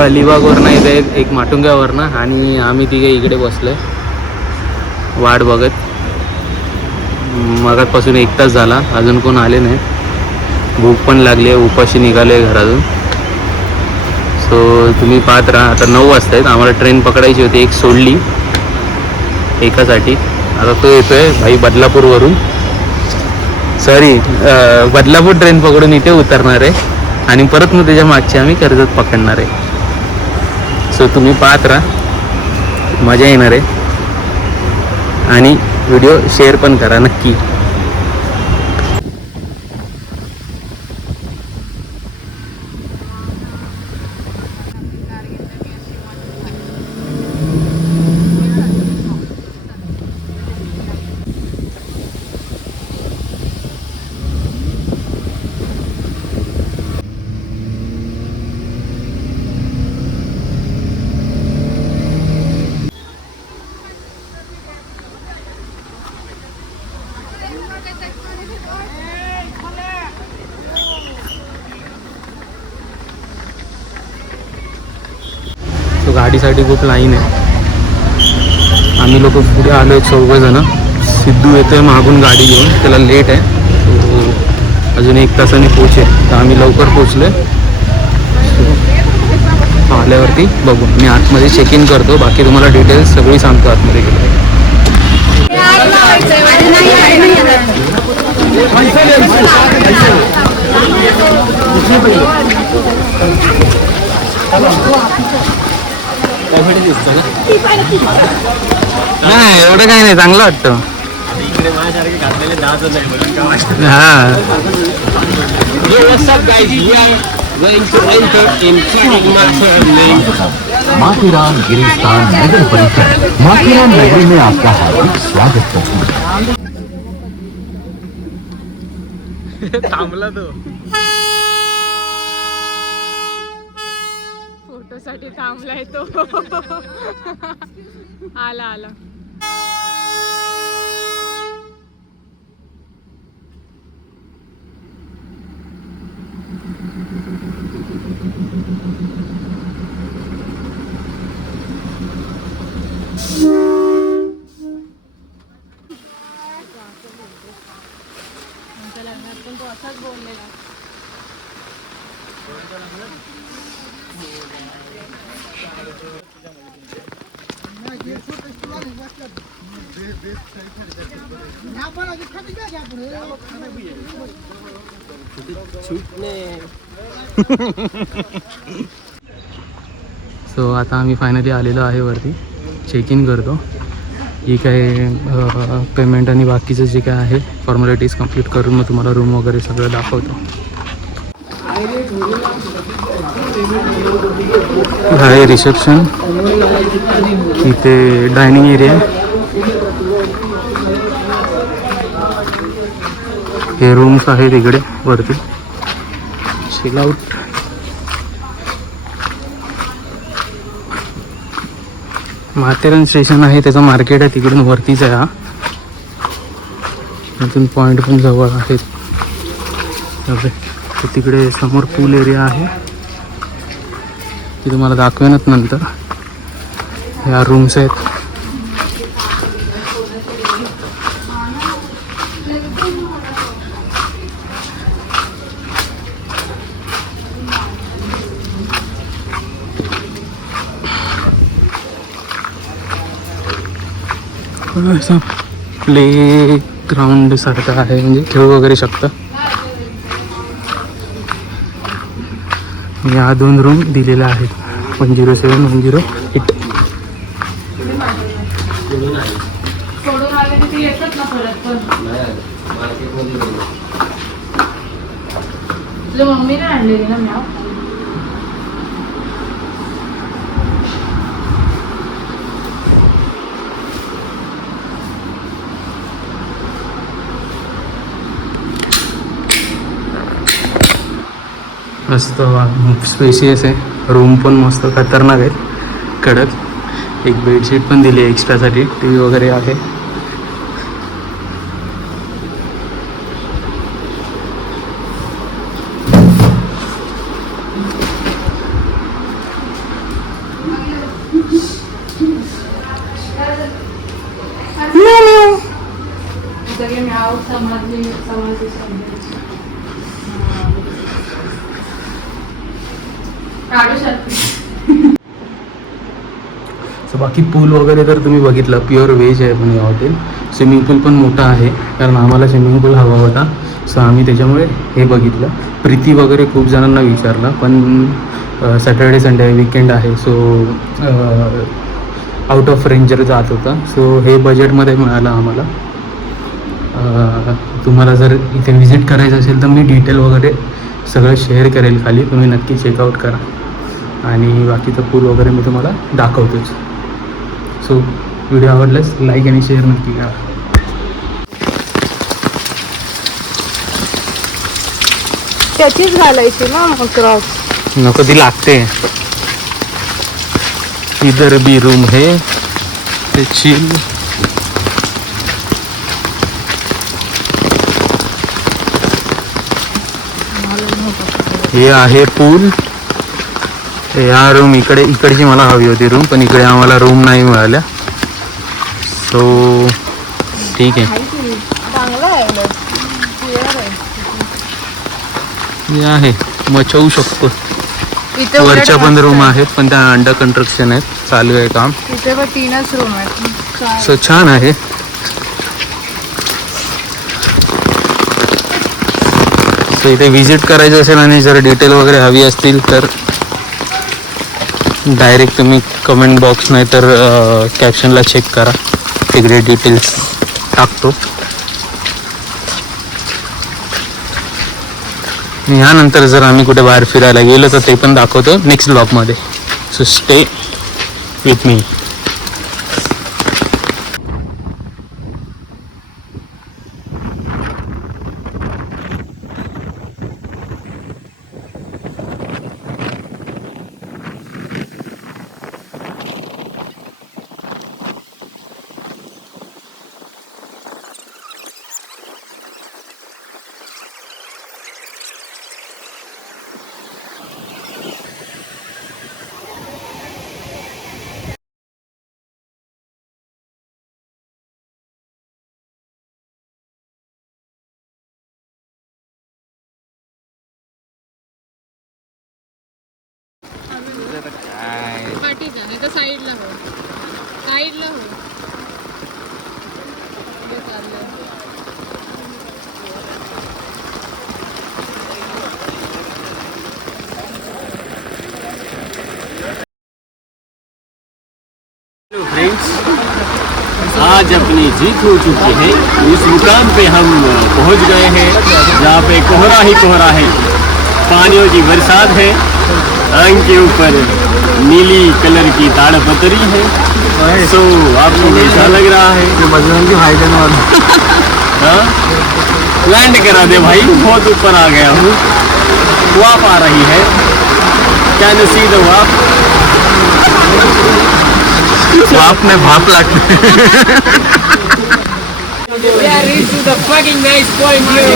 अलिबागवरनं येत आहेत, एक माटुंग्यावरनं, आणि आम्ही तिघे इकडे बसलो वाट बघत. मगाचपासून 1 तास झाला, अजून कोण आले नाही. भूक पण लागली आहे, उपाशी निघालो आहे घरातून. सो तुम्ही पाहत राहा. आता 9 वाजता आहेत, आम्हाला ट्रेन पकडायची होती, एक सोडली एकासाठी. आता तो येतो आहे भाई बदलापूरवरून, सॉरी बदलापूर ट्रेन पकडून इथे उतरणार आहे आणि परत मग त्याच्या मागची आम्ही कर्जत पकडणार आहे. सो तुम्ही पाहत राहा, मजा येणार आहे. आणि व्हिडिओ शेअर पण करा नक्की. तो गाडीसाठी खूप लाईन आहे. आम्ही लोक पुढे आलो एक 14 सिद्धू येतोय मागून गाडी घेऊन, त्याला लेट आहे, तो अजून 1 तासाने पोहोचेल. तर आम्ही लवकर पोचलो. आल्यावरती बघू, मी आतमध्ये चेक इन करतो, बाकी तुम्हाला डिटेल्स सगळी सांगतो आतमध्ये गेलो. नाही एवढं काही नाही, चांगलं वाटतं. हा माथेरान गिरिस्थान नगर परिषद माथेरान नगरी में आपका हार्दिक स्वागत करती है. थांबला तो फोटोसाठी थांबलाय तो. आला आला. आमच्या लग्नात पण तो असाच बोललेला. सो आता आम्ही फायनली आलेलो आहे वरती. चेक इन करतो. ही काय पेमेंट आणि बाकीचं जे काय आहे फॉर्मॅलिटीज कंप्लीट करून मग तुम्हाला रूम वगैरे सगळं दाखवतो. आहे रिसेप्शन, इथे डायनिंग एरिया, हे रूम्स आहेत इकडे वरती. Chill out. माथेरान स्टेशन आहे, त्याचं मार्केट आहे तिकडून वरतीच आहे. हा इथून पॉईंट पण जवळ आहेत. तिकडे समोर पूल एरिया आहे, ती तुम्हाला दाखवेनच नंतर. ह्या रूम्स आहेत. असं प्ले ग्राउंड सारखं आहे, म्हणजे खेळू वगैरे शकतं. या 2 रूम दिलेल्या आहेत, 107, 108. मम्मीने आणलेली ना म्याव. मस्त स्पेसियस आहे. रूम पण मस्त खतरनाक आहेत, कडक. एक बेडशीट पण दिली आहे एक्स्ट्रासाठी. टी व्ही वगैरे आहे. सगळे मिळाव समाज काढू शकते. सो बाकी पूल वगैरे तर तुम्ही बघितलं, प्युअर व्हेज आहे पण हे हॉटेल. स्विमिंग पूल पण मोठा आहे, कारण आम्हाला स्विमिंग पूल हवा होता. सो आम्ही त्याच्यामुळे हे बघितलं. प्रीती वगैरे खूप जणांना विचारलं, पण सॅटर्डे संडे विकेंड आहे, सो आउट ऑफ रेंजर जात होता. सो हे बजेटमध्ये मिळालं आम्हाला. तुम्हाला जर इथे व्हिजिट करायचं असेल तर मी डिटेल वगैरे सगळं शेअर करेल खाली, तुम्ही नक्की चेकआउट करा. आणि बाकीचं पूल वगैरे मी तुम्हाला दाखवतोच. सो व्हिडिओ आवडल्यास लाईक आणि शेअर नक्की करा. त्याचीच घालायची ना मग क्रॉस. नको, ती लागते. इधर भी रूम है ते चिल. हे आहे पूल. या रूम इकडची मला हवी होती रूम, पण इकडे आम्हाला रूम नाही मिळाल्या. सो ठीक आहे. चांगलं आहे. हे आहे, मचवू शकतो. इथे वरच्या पण रूम आहेत, पण त्या अंडर कन्स्ट्रक्शन आहेत, चालू आहे काम. इथे पण 3च रूम आहेत. सो छान आहे. सो इथे व्हिजिट करायचं असेल आणि जर डिटेल वगैरे हवी असतील तर डायरेक्ट तुम्ही कमेंट बॉक्स नाही तर कॅप्शनला चेक करा, तिकडे डिटेल्स टाकतो. ह्यानंतर जर आम्ही कुठे बाहेर फिरायला गेलो तर ते पण दाखवतो नेक्स्ट ब्लॉगमध्ये. So stay with me. पाठीचा नाही तर साईडला हो. साईडला हो. फ्रेंड्स, आज अपनी जीत हो चुकी है. उस मुकाम पे हम पहुंच गए हैं जहाँ पे कोहरा ही कोहरा है, पानियों की बरसात है, आंख के ऊपर नीली कलर की ताड़पत्री है. सो आपको कैसा लग रहा है? हाँ, लैंड करा दे भाई, बहुत ऊपर आ गया हूँ. वाप आ रही है. कैन यू सी द वाप? वाप में भाप लागते. We are reached to the fucking nice point here.